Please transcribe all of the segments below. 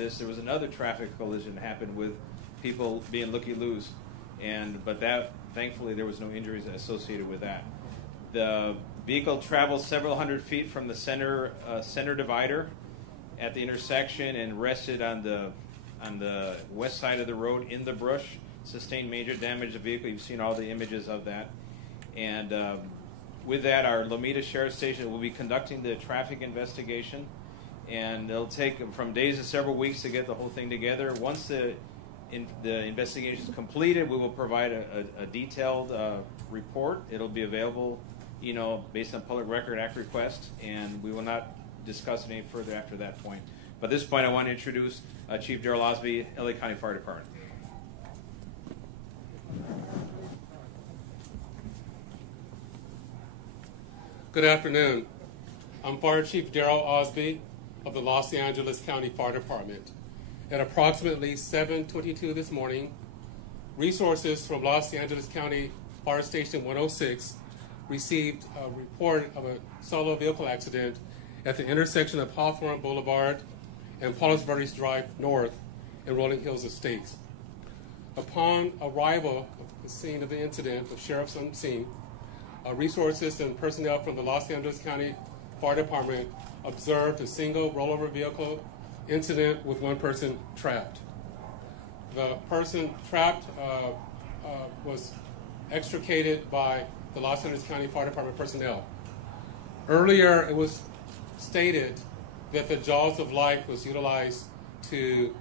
There was another traffic collision that happened with people being looky-loos, but that, thankfully, there was no injuries associated with that. The vehicle traveled several hundred feet from the center divider at the intersection and rested on the west side of the road in the brush. Sustained major damage to the vehicle. You've seen all the images of that. And with that, our Lomita Sheriff Station will be conducting the traffic investigation. And it'll take from days to several weeks to get the whole thing together. Once the investigation is completed, we will provide a detailed report. It'll be available, based on Public Record Act request, and we will not discuss it any further after that point. But at this point, I want to introduce Chief Darrell Osby, LA County Fire Department. Good afternoon. I'm Fire Chief Darrell Osby of the Los Angeles County Fire Department. At approximately 7:22 this morning, resources from Los Angeles County Fire Station 106 received a report of a solo vehicle accident at the intersection of Hawthorne Boulevard and Palos Verdes Drive North in Rolling Hills Estates. Upon arrival at the scene of the incident, the sheriff's on scene, resources and personnel from the Los Angeles County Fire Department observed a single rollover vehicle incident with one person trapped. The person trapped was extricated by the Los Angeles County Fire Department personnel. Earlier, it was stated that the jaws of life was utilized to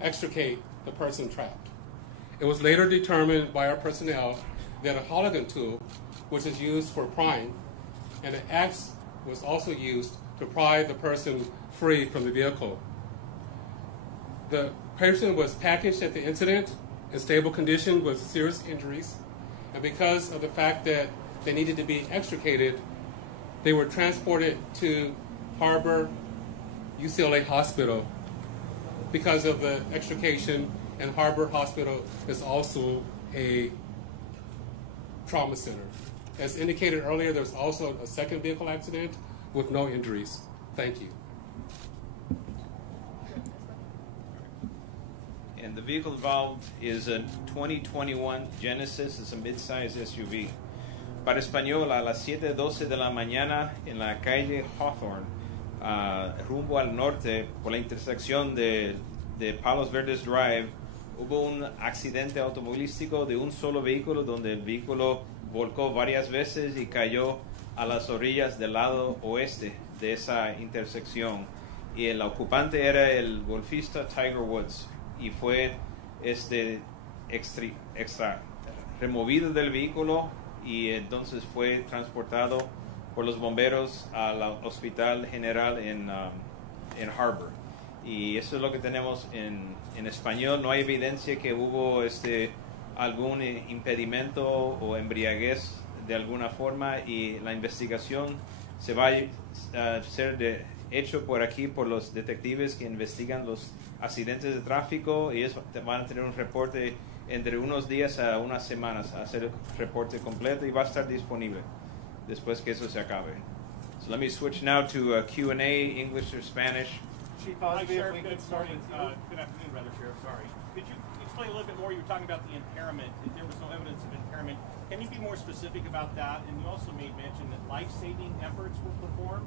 extricate the person trapped. It was later determined by our personnel that a Halligan tool, which is used for prying, and an axe was also used to pry the person free from the vehicle. The person was packaged at the incident in stable condition with serious injuries, and because of the fact that they needed to be extricated, they were transported to Harbor UCLA Hospital. Because of the extrication, and Harbor Hospital is also a trauma center. As indicated earlier, there was also a second vehicle accident with no injuries. Thank you. And the vehicle involved is a 2021 Genesis. It's a mid-size SUV. Para español, a las 7:12 de la mañana en la calle Hawthorne, rumbo al norte, por la intersección de Palos Verdes Drive, hubo un accidente automovilístico de un solo vehículo donde el vehículo volcó varias veces y cayó a las orillas del lado oeste de esa intersección. Y el ocupante era el golfista Tiger Woods y fue removido del vehículo y entonces fue transportado por los bomberos al Hospital General en Harbor. Y eso es lo que tenemos en español. No hay evidencia que hubo algún impedimento o embriaguez de alguna forma, y la investigación se va a ser hecho por aquí por los detectives que investigan los accidentes de tráfico, y ellos van a tener un reporte entre unos días a unas semanas, a hacer el reporte completo, y va a estar disponible después que eso se acabe. So let me switch now to Q&A, English or Spanish. Chief Osby, if we could start with good afternoon, rather, Sheriff. Sorry. Could you explain a little bit more? You were talking about the impairment. If there was no evidence of impairment, can you be more specific about that? And you also made mention that life-saving efforts were performed.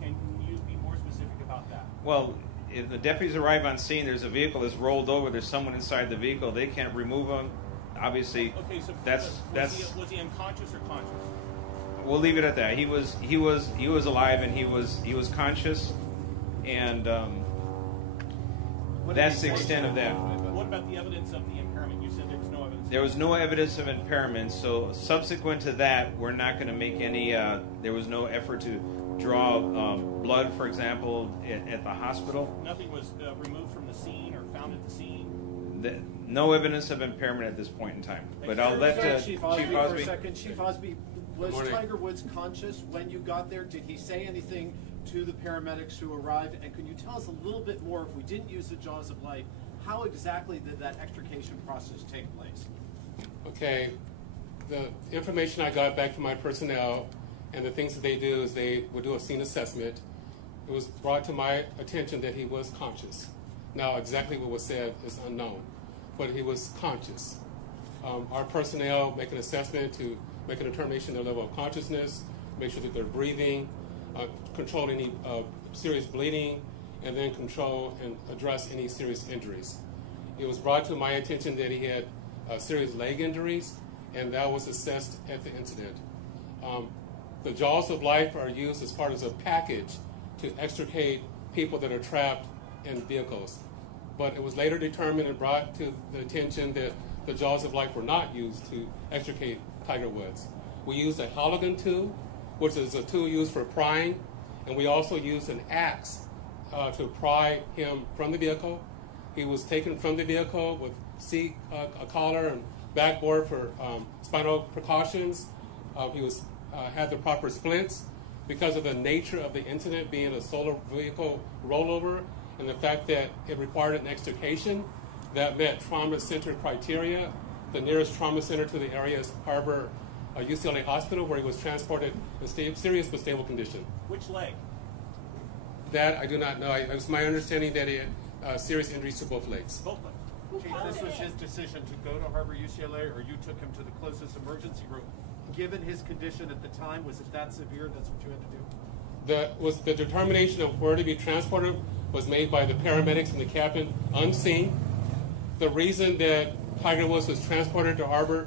Can you be more specific about that? Well, if the deputies arrive on scene, there's a vehicle that's rolled over. There's someone inside the vehicle. They can't remove him. Obviously, okay, so was he unconscious or conscious? We'll leave it at that. He was alive, and he was conscious, and that's the extent of that. What about the evidence of the impairment? You said there was no evidence. There was no evidence of impairment. So subsequent to that, we're not going to make any. There was no effort to draw blood, for example, at the hospital. Nothing was removed from the scene or found at the scene. No evidence of impairment at this point in time. But I'll let Chief Osby for a second. Chief Osby, was Tiger Woods conscious when you got there? Did he say anything to the paramedics who arrived? And can you tell us a little bit more, if we didn't use the jaws of life, how exactly did that extrication process take place? Okay, the information I got back from my personnel and the things that they do is they would do a scene assessment. It was brought to my attention that he was conscious. Now, exactly what was said is unknown, but he was conscious. Our personnel make an assessment to make a determination of their level of consciousness, make sure that they're breathing, control any serious bleeding, and then control and address any serious injuries. It was brought to my attention that he had serious leg injuries, and that was assessed at the incident. The jaws of life are used as part of a package to extricate people that are trapped in vehicles. But it was later determined and brought to the attention that the jaws of life were not used to extricate Tiger Woods. We used a Halligan tool, which is a tool used for prying, and we also used an axe to pry him from the vehicle. He was taken from the vehicle with seat collar and backboard for spinal precautions. He was had the proper splints. Because of the nature of the incident being a solo vehicle rollover and the fact that it required an extrication that met trauma center criteria, the nearest trauma center to the area is Harbor UCLA Hospital, where he was transported in serious but stable condition. Which leg? That I do not know. It was my understanding that he had serious injuries to both legs. Both legs. Chief, this was his decision to go to Harbor UCLA, or you took him to the closest emergency room. Given his condition at the time, was it that severe? That's what you had to do? The determination of where to be transported was made by the paramedics and the captain unseen. The reason that Tiger Woods was transported to Harbor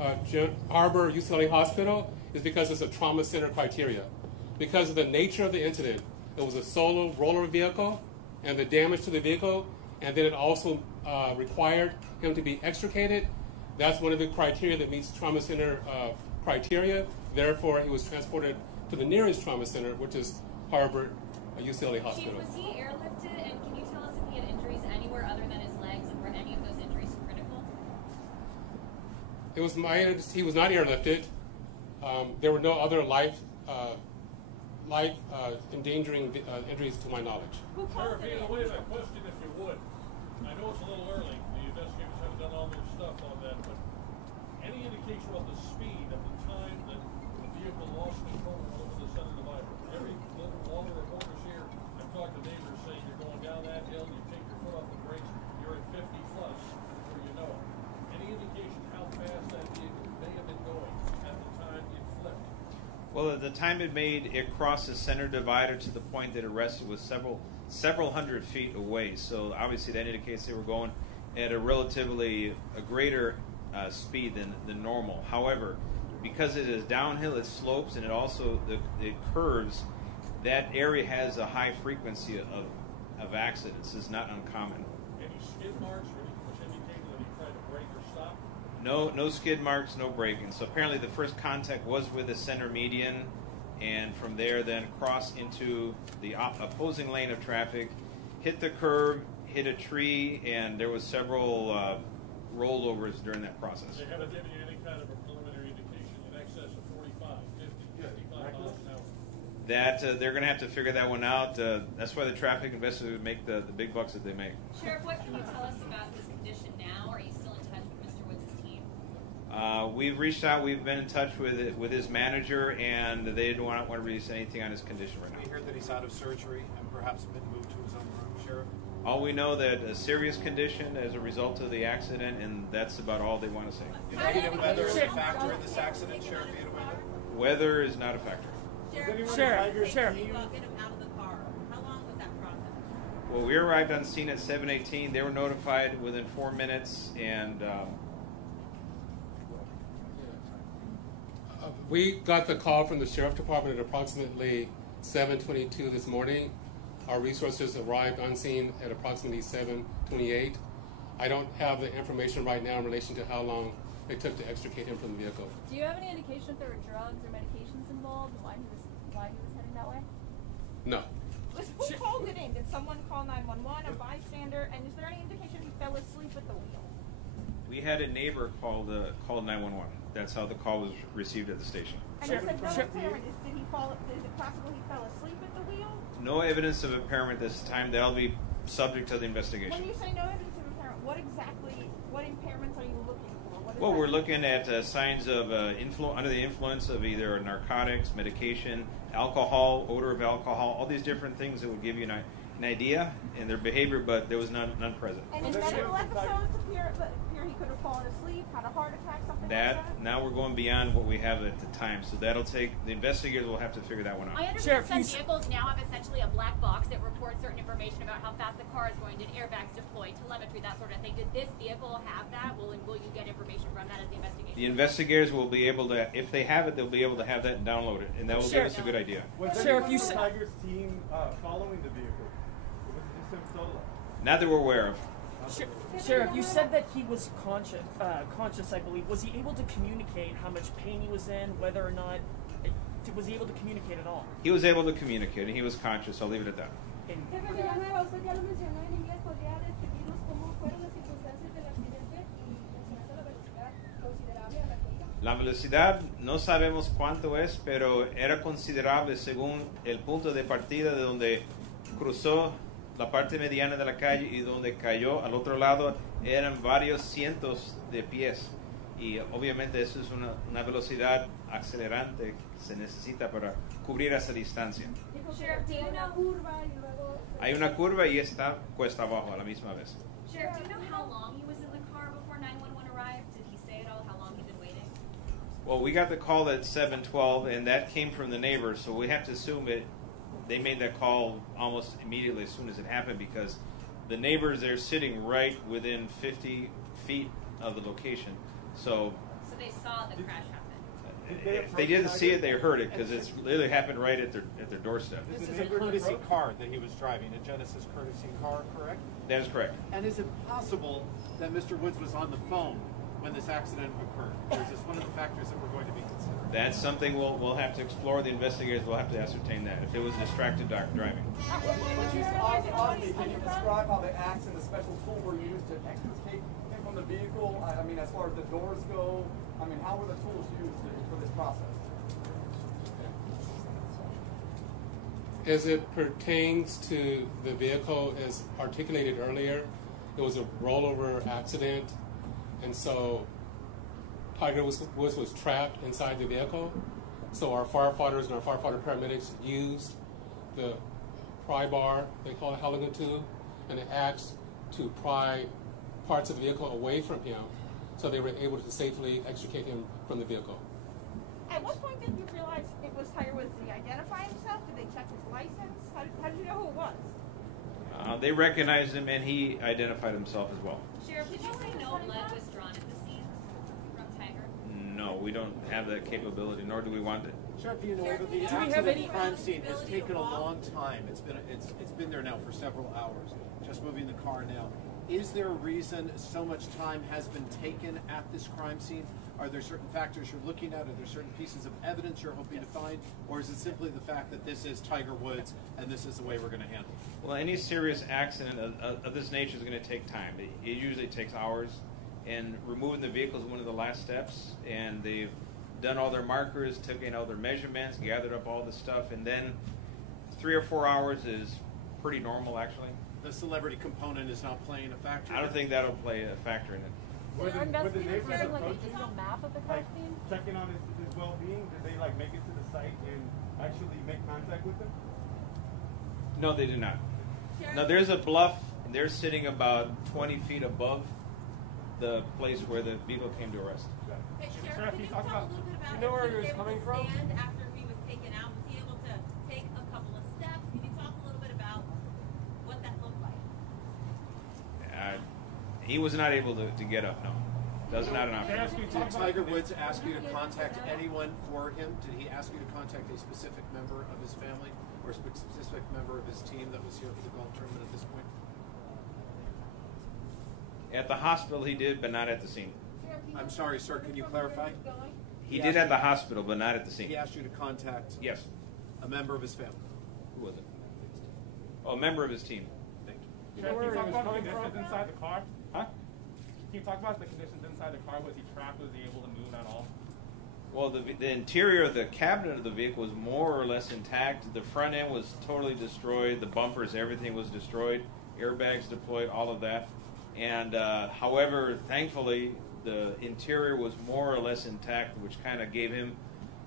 UCLA Hospital is because it's a trauma center criteria. Because of the nature of the incident, it was a solo roller vehicle and the damage to the vehicle, and then it also required him to be extricated. That's one of the criteria that meets trauma center criteria. Therefore, he was transported to the nearest trauma center, which is Harbor UCLA Hospital. Chief, was he airlifted, and can you tell us if he had injuries anywhere other than his legs, and were any of those injuries critical? It was he was not airlifted. There were no other life endangering injuries to my knowledge. Sheriff, in a way, I question if you would. I know it's a little early. The investigators haven't done all their stuff on that, but any indication of the speed at the time that the vehicle lost control over the center divider? Every little all the reporters here, I've talked to neighbors saying you're going down that hill, you take your foot off the brakes, you're at 50 plus before you know it. Any indication how fast that vehicle may have been going at the time it flipped? Well, at the time it crossed the center divider to the point that it rested was several hundred feet away. So obviously that indicates they were going at a relatively greater speed than normal. However, because it is downhill, it slopes, and it curves, that area has a high frequency of accidents. It's not uncommon. Any skid marks or anything which indicated that he tried to brake or stop? No skid marks, no braking. So apparently the first contact was with the center median, and from there then crossed into the opposing lane of traffic, hit the curb, hit a tree, and there was several rollovers during that process. They haven't given you any kind of a preliminary indication in excess of 45, 50, 55 miles an hour? That they're going to have to figure that one out. That's why the traffic investigators make the big bucks that they make. Sheriff, what can you tell us about his condition now? Are you still in touch with Mr. Woods' team? We've reached out. We've been in touch with his manager, and they do not want to release anything on his condition right now. We heard that he's out of surgery and perhaps been moved to his own room, Sheriff. All we know that a serious condition as a result of the accident, and that's about all they want to say. You know that weather is a factor in this accident, Sheriff Villanueva? Weather is not a factor. Sheriff. Get him out of the car. How long was that process? Well, we arrived on scene at 7:18. They were notified within 4 minutes, and We got the call from the Sheriff Department at approximately 7:22 this morning. Our resources arrived on scene at approximately 7:28. I don't have the information right now in relation to how long it took to extricate him from the vehicle. Do you have any indication if there were drugs or medications involved and why he was heading that way? No. Who called it in? Did someone call 911, a bystander? And is there any indication he fell asleep at the wheel? we had a neighbor called 911. That's how the call was received at the station. And you said no impairment. Did he fall? Is it possible he fell asleep at the wheel? No evidence of impairment this time. That'll be subject to the investigation. When you say no evidence of impairment, what impairments are you looking for? Well, we're looking at signs of under the influence of either narcotics, medication, alcohol, odor of alcohol, all these different things that would give you an an idea in their behavior, but there was none present. And in medical episodes appear he could have fallen asleep, had a heart attack, something like that? Now we're going beyond what we have at the time, so that'll take, the investigators will have to figure that one out. I understand some vehicles now have essentially a black box that reports certain information about how fast the car is going, did airbags deploy, telemetry, that sort of thing. Did this vehicle have that? Will you get information from that as the investigation? The investigators will be able to, if they have it, they'll be able to have that and download it, and that will give us a good idea. Was anyone on Tiger's team following the vehicle? Or was it just him solo? Not that we're aware of. Sheriff, you said that he was conscious, I believe. Was he able to communicate how much pain he was in, whether or not, was he able to communicate at all? He was able to communicate, and he was conscious. I'll leave it at that. La velocidad no sabemos cuánto es, pero era considerable según el punto de partida de donde cruzó la parte mediana de la calle y donde cayó al otro lado eran varios cientos de pies. Y obviamente eso es una velocidad acelerante que se necesita para cubrir esa distancia. Hay una curva y está cuesta abajo a la misma vez. Sheriff, do you know how long he was in the car before 911 arrived? Did he say at all how long he'd been waiting? Well, we got the call at 7:12, and that came from the neighbors, so we have to assume they made that call almost immediately as soon as it happened, because the neighbors, they're sitting right within 50 feet of the location. So they saw the crash happen. If they didn't see it, they heard it, because it's literally happened right at their doorstep. This is a courtesy car that he was driving, a Genesis courtesy car, correct? That is correct. And is it possible that Mr. Woods was on the phone when this accident occurred? Or is this one of the factors that we're going to be considering? That's something we'll have to explore. The investigators will have to ascertain that, if it was distracted driving. Chief Osby, can you describe how the axe and the special tool were used to extricate him from the vehicle? I mean, as far as the doors go, I mean, how were the tools used for this process? As it pertains to the vehicle, as articulated earlier, it was a rollover accident, and so Tiger Woods was trapped inside the vehicle. So our firefighters and our firefighter paramedics used the pry bar, they call it Halligan tube, and the axe to pry parts of the vehicle away from him, so they were able to safely extricate him from the vehicle. At what point did you realize it was Tiger Woods? Did he identify himself? Did they check his license? How did you know who it was? They recognized him, and he identified himself as well. Sheriff, did you say no blood was drawn at the scene from Tiger? No, we don't have that capability, nor do we want it. Sheriff, do you know that the accident crime scene has taken a long time? It's been there now for several hours. Just moving the car now. Is there a reason so much time has been taken at this crime scene? Are there certain factors you're looking at? Are there certain pieces of evidence you're hoping to find? Or is it simply the fact that this is Tiger Woods and this is the way we're going to handle it? Well, any serious accident of this nature is going to take time. It usually takes hours, and removing the vehicle is one of the last steps, and they've done all their markers, taken all their measurements, gathered up all the stuff, and then 3 or 4 hours is pretty normal, actually. The celebrity component is not playing a factor? I don't think that'll play a factor in it. Were the neighbors like a digital map of the crime scene? Checking on his well-being? Did they make it to the site and actually make contact with him? No, they did not. No, there's a bluff, and they're sitting about 20 feet above the place where the vehicle came to arrest. Hey, Sheriff, can you talk a little bit about you know where he was coming from? Stand after he was taken out? Was he able to take a couple of steps? Can you talk a little bit about what that looked like? He was not able to get up, no. That's not an option. Did Tiger Woods ask you to contact anyone for him? Did he ask you to contact a specific member of his family or a specific member of his team that was here for the golf tournament at this point? At the hospital he did, but not at the scene. I'm sorry, sir, can you clarify? He did at the hospital, but not at the scene. He asked you to contact Yes. a member of his family? Who was it? Oh, a member of his team. Thank you. Can you talk about the conditions inside the car? Huh? Can you talk about the conditions inside the car? Was he trapped? Was he able to move at all? Well, the interior of the cabinet of the vehicle was more or less intact. The front end was totally destroyed. The bumpers, everything was destroyed. Airbags deployed, all of that. And however, thankfully, the interior was more or less intact, which kind of gave him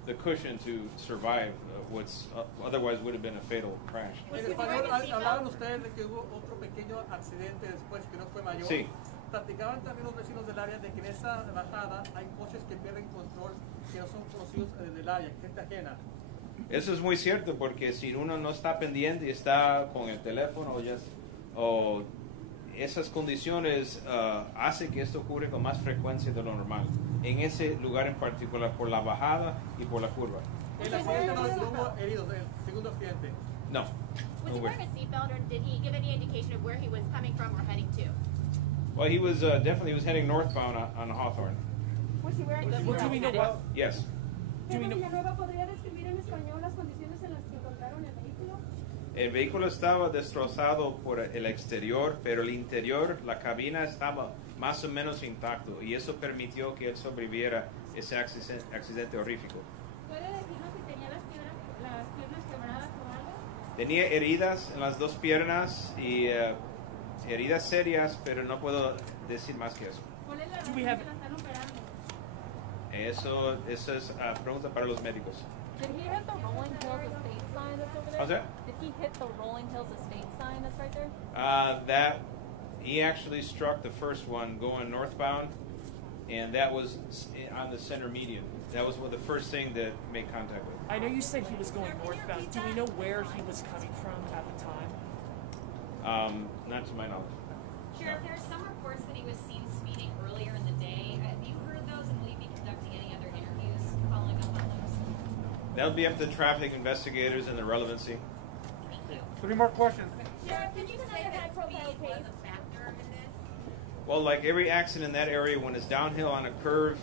the cushion to survive what's otherwise would have been a fatal crash. Was he wearing a seatbelt? Hablaban ustedes de que hubo otro pequeño accidente después que no fue mayor. Sí. Platicaban también los vecinos del área de que en esa bajada hay coches que pierden control, que no son conocidos del área, gente ajena. Eso es muy cierto porque si uno no está pendiente y está con el teléfono o esas condiciones hace que esto ocurra con más frecuencia de lo normal en ese lugar en particular por la bajada y por la curva. El accidente no hubo heridos, el segundo accidente. No. Was he wearing a seatbelt, or did he give any indication of where he was coming from or heading to? Well, he was definitely heading northbound on Hawthorne. Was he wearing a Well, do we know what? Yes. Do we know? Villanueva, ¿podría describir en español las condiciones en las que encontraron el vehículo? El vehículo estaba destrozado por el exterior, pero el interior, la cabina estaba más o menos intacto y eso permitió que él sobreviviera ese accidente horrífico. ¿Puede decirnos si tenía las piernas quebradas o algo? Tenía heridas en las dos piernas y heridas serias, pero no puedo decir más que eso. ¿Cuál es la Do razón we que have- la están operando? Eso es pregunta para los médicos. Did he hit the Rolling Hills estate sign that's over there? How's that? Did he hit the Rolling Hills estate sign that's right there? That he actually struck the first one going northbound, and that was on the center median. That was the first thing that made contact with. I know you said he was going northbound. Do we know where he was coming from at the time? Not to my knowledge. Sheriff, there are some reports that he was seen speeding earlier in the day. Have you heard those, and will you be conducting any other interviews following up on those? That'll be up to traffic investigators and the relevancy. Thank you. 3 more questions. Sheriff, can you Say say that that profile speed was case? a factor in this? Well, like every accident in that area, when it's downhill on a curve,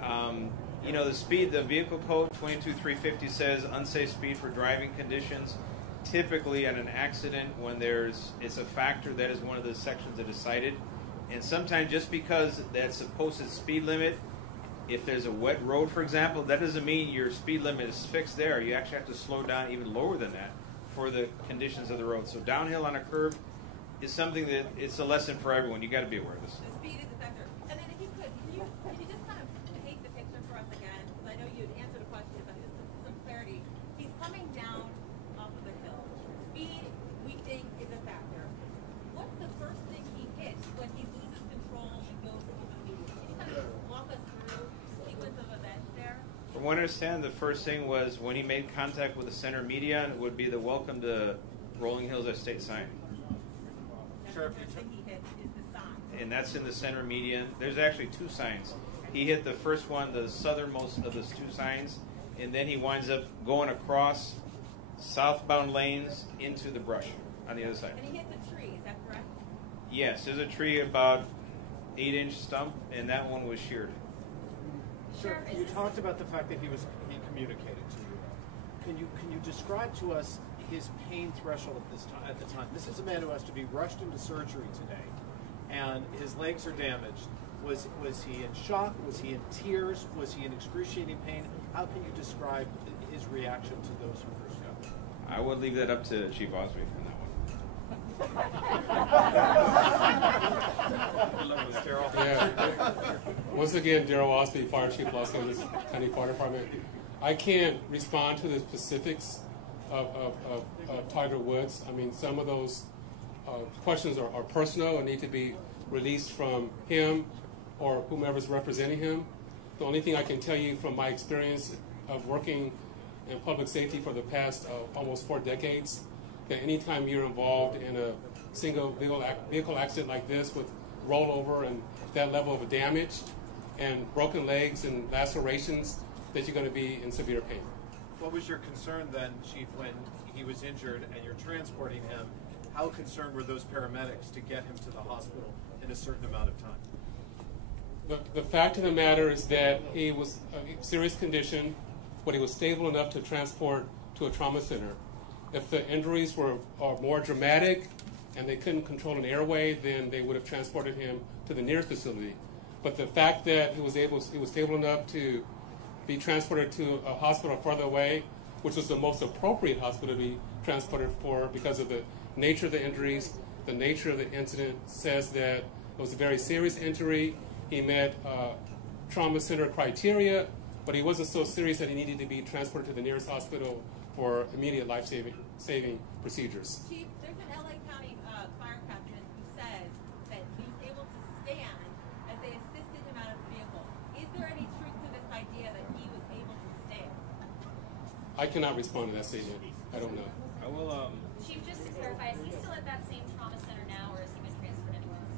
the speed, the vehicle code 22-350 says unsafe speed for driving conditions. Typically, at an accident, when it's a factor, that is one of the sections that is cited. And sometimes, just because that's a posted speed limit, if there's a wet road, for example, that doesn't mean your speed limit is fixed there. You actually have to slow down even lower than that for the conditions of the road. So downhill on a curve is something that it's a lesson for everyone. You got to be aware of this. The speed is a factor. And then if you could, can you just kind of paint the picture for us again? Because I know you'd answered a question, but just some clarity. He's coming down off of the hill. Speed, we think, is a factor. What's the first thing he hits when he loses control and goes over the median? Can you kind of walk us through the sequence of events there? From what I understand, the first thing was when he made contact with the center median would be the welcome to Rolling Hills Estate sign. That's the first thing he hits is the sign. And that's in the center median. There's actually two signs. He hit the first one, the southernmost of those two signs, and then he winds up going across southbound lanes into the brush on the other side. And he hits a tree, is that correct? Yes, there's a tree about 8-inch stump, and that one was sheared. Sir, you talked about the fact that he communicated to you. Can you describe to us his pain threshold at the time? This is a man who has to be rushed into surgery today, and his legs are damaged. Was he in shock? Was he in tears? Was he in excruciating pain? How can you describe his reaction to those who first got him? I would leave that up to Chief Osby on that one. Yeah. Once again, Darrell Osby, Fire Chief, Los Angeles County Fire Department. I can't respond to the specifics of Tiger Woods. I mean, some of those questions are personal and need to be released from him or whomever's representing him. The only thing I can tell you from my experience of working in public safety for the past almost 4 decades, that anytime you're involved in a single vehicle accident like this with rollover and that level of damage and broken legs and lacerations, that you're going to be in severe pain. What was your concern then, Chief, when he was injured and you're transporting him? How concerned were those paramedics to get him to the hospital in a certain amount of time? The fact of the matter is that he was a serious condition, but he was stable enough to transport to a trauma center. If the injuries are more dramatic and they couldn't control an airway, then they would have transported him to the nearest facility. But the fact that he was stable enough to be transported to a hospital further away, which was the most appropriate hospital to be transported for because of the nature of the injuries, the nature of the incident says that it was a very serious injury. He met trauma center criteria, but he wasn't so serious that he needed to be transported to the nearest hospital for immediate life-saving procedures. Chief, there's an LA County fire captain who says that he's able to stand as they assisted him out of the vehicle. Is there any truth to this idea that he was able to stand? I cannot respond to that statement. I don't know. I will. Chief, just to clarify, is he still at that same trauma center now, or has he been transferred anywhere else?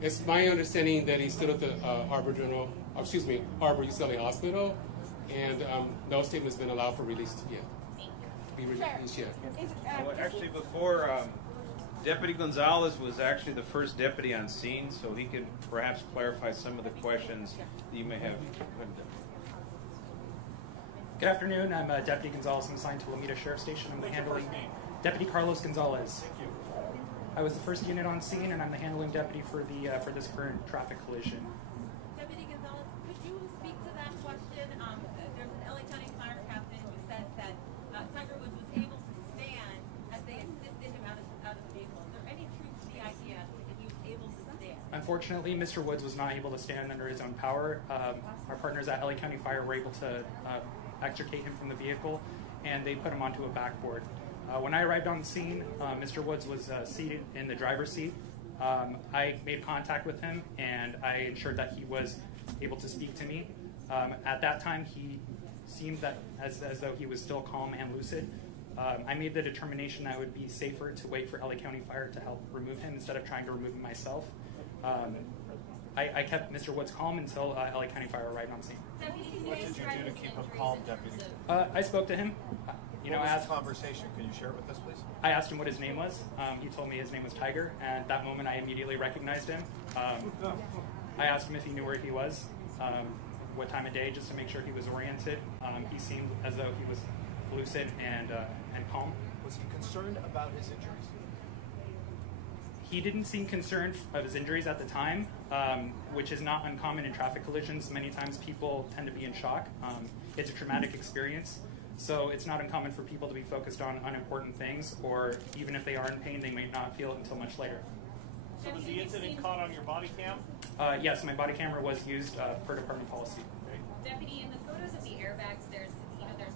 It's my understanding that he's still at the Harbor UCLA Hospital, and no statement's been allowed for release yet. Be released yet. Well, actually, before Deputy Gonzalez was actually the first deputy on scene, so he could perhaps clarify some of the questions that you may have. Good afternoon. I'm Deputy Gonzalez. I'm assigned to Lomita Sheriff Station. I'm handling Deputy Carlos Gonzalez. Thank you. I was the first unit on scene, and I'm the handling deputy for this current traffic collision. Deputy Gonzalez, could you speak to that question? There's an LA County fire captain who says that Tiger Woods was able to stand as they assisted him out of the vehicle. Is there any truth to the idea that he was able to stand? Unfortunately, Mr. Woods was not able to stand under his own power. Our partners at LA County Fire were able to extricate him from the vehicle, and they put him onto a backboard. When I arrived on the scene, Mr. Woods was seated in the driver's seat. I made contact with him, and I ensured that he was able to speak to me. At that time, he seemed that as though he was still calm and lucid. I made the determination that it would be safer to wait for LA County Fire to help remove him instead of trying to remove him myself. I kept Mr. Woods calm until LA County Fire arrived on scene. What did you do to keep him calm, Deputy? I spoke to him. What was the conversation? Can you share it with us, please? I asked him what his name was. He told me his name was Tiger, and at that moment I immediately recognized him. I asked him if he knew where he was, what time of day, just to make sure he was oriented. He seemed as though he was lucid and calm. Was he concerned about his injuries? He didn't seem concerned of his injuries at the time, which is not uncommon in traffic collisions. Many times people tend to be in shock. It's a traumatic experience. So it's not uncommon for people to be focused on unimportant things, or even if they are in pain, they may not feel it until much later. So was the incident caught on your body cam? Yes, my body camera was used per department policy. Deputy, in the photos of the airbags, there's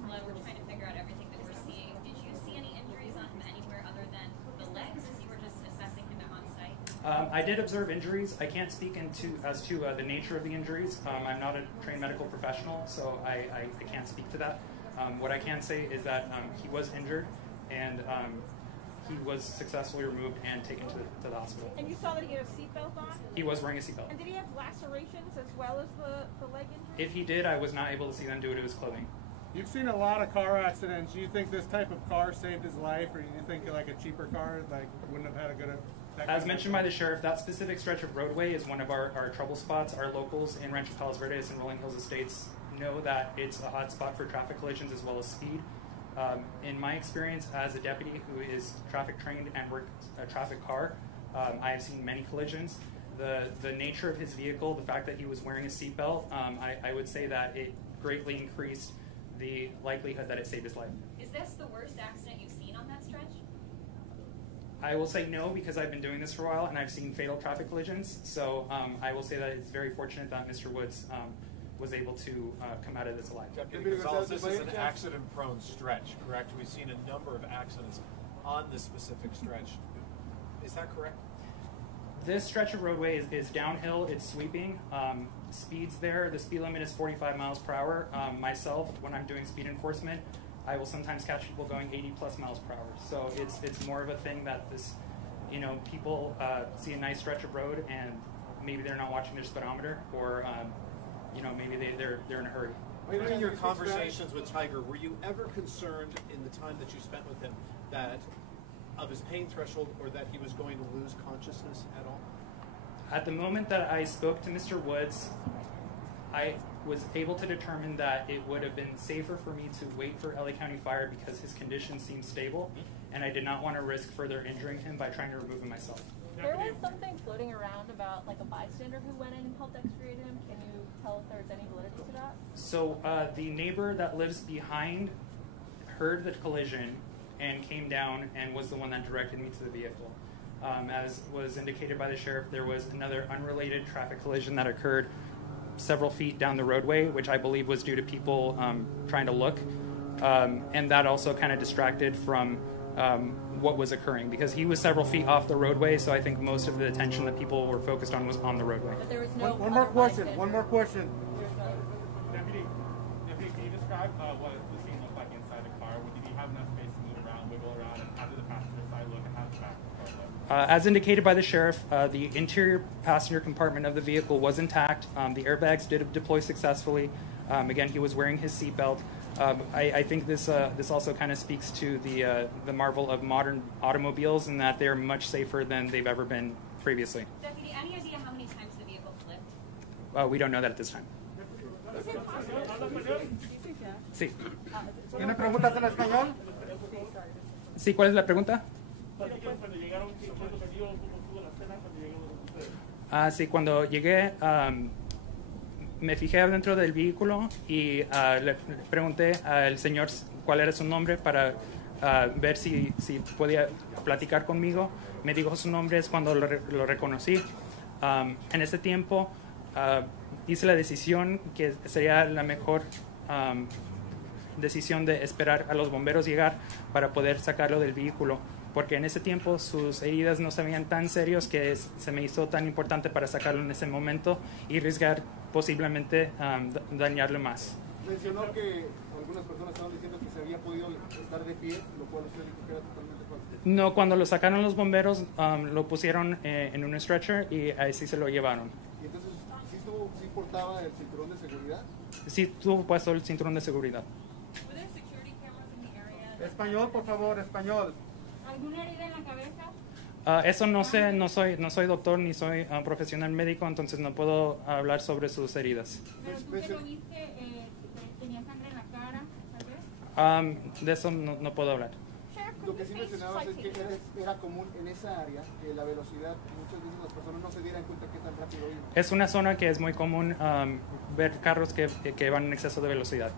blood. We're trying to figure out everything that we're seeing. Did you see any injuries on him anywhere other than the legs, as you were just assessing him on site? I did observe injuries. I can't speak as to the nature of the injuries. I'm not a trained medical professional, so I can't speak to that. What I can say is that he was injured, and he was successfully removed and taken to the hospital. And you saw that he had a seatbelt on? He was wearing a seatbelt. And did he have lacerations as well as the leg injury? If he did, I was not able to see them due to his clothing. You've seen a lot of car accidents. Do you think this type of car saved his life, or do you think like a cheaper car wouldn't have had a good effect? As mentioned by the sheriff, that specific stretch of roadway is one of our trouble spots. Our locals in Rancho Palos Verdes and Rolling Hills Estates know that it's a hot spot for traffic collisions as well as speed. In my experience as a deputy who is traffic trained and worked a traffic car, I have seen many collisions. The nature of his vehicle, the fact that he was wearing a seatbelt, I would say that it greatly increased the likelihood that it saved his life. Is this the worst accident you've seen on that stretch? I will say no, because I've been doing this for a while and I've seen fatal traffic collisions. So I will say that it's very fortunate that Mr. Woods was able to come out of this alive. Deputy Gonzalez, this is an accident-prone stretch, correct? We've seen a number of accidents on this specific stretch. Is that correct? This stretch of roadway is downhill. It's sweeping. Speeds there. The speed limit is 45 miles per hour. Myself, when I'm doing speed enforcement, I will sometimes catch people going 80 plus miles per hour. So it's more of a thing that this, people see a nice stretch of road and maybe they're not watching their speedometer, or maybe they're in a hurry. In your conversations with Tiger, were you ever concerned in the time that you spent with him of his pain threshold, or that he was going to lose consciousness at all? At the moment that I spoke to Mr. Woods, I was able to determine that it would have been safer for me to wait for LA County Fire because his condition seemed stable, and I did not want to risk further injuring him by trying to remove him myself. There was something floating around about like a bystander who went in and helped extricate him. Can you tell if there's any validity to that? So the neighbor that lives behind heard the collision and came down and was the one that directed me to the vehicle. As was indicated by the sheriff, there was another unrelated traffic collision that occurred several feet down the roadway, which I believe was due to people trying to look. And that also kind of distracted from what was occurring, because he was several feet off the roadway, so I think most of the attention that people were focused on was on the roadway. But there was no One more question. One more question. Deputy, can you describe what the scene looked like inside the car? Did he have enough space to move around, wiggle around, and how did the passenger side look, and how did the back of the car look? As indicated by the sheriff, the interior passenger compartment of the vehicle was intact. The airbags did deploy successfully. Again, he was wearing his seatbelt. I think this also kind of speaks to the marvel of modern automobiles, and that they're much safer than they've ever been previously. Deputy, any idea how many times the vehicle flipped? We don't know that at this time. Sí. ¿Tiene preguntas en español? Sí, ¿cuál es la pregunta? Sí, cuando llegué, me fijé dentro del vehículo y le pregunté al señor cuál era su nombre para ver si podía platicar conmigo. Me dijo su nombre, es cuando lo reconocí. En ese tiempo hice la decisión que sería la mejor decisión de esperar a los bomberos llegar para poder sacarlo del vehículo, porque en ese tiempo sus heridas no se veían tan serios que se me hizo tan importante para sacarlo en ese momento y arriesgar posiblemente dañarlo más. Mencionó que algunas personas estaban diciendo que se había podido estar de pie, lo cual usted dijo que era totalmente falso. No, cuando lo sacaron los bomberos, lo pusieron en un stretcher y ahí sí se lo llevaron. ¿Y entonces sí portaba el cinturón de seguridad? Sí tuvo puesto el cinturón de seguridad. Español, por favor, español. ¿Alguna herida en la cabeza? Eso no sé, no soy doctor ni soy profesional médico, entonces no puedo hablar sobre sus heridas. ¿Pero tú que lo viste, tenía sangre en la cara, tal vez? De eso no puedo hablar. Lo que sí mencionabas es que era común en esa área que la velocidad, muchas veces las personas no se dieran cuenta qué tan rápido iban. Es una zona que es muy común ver carros que van en exceso de velocidad.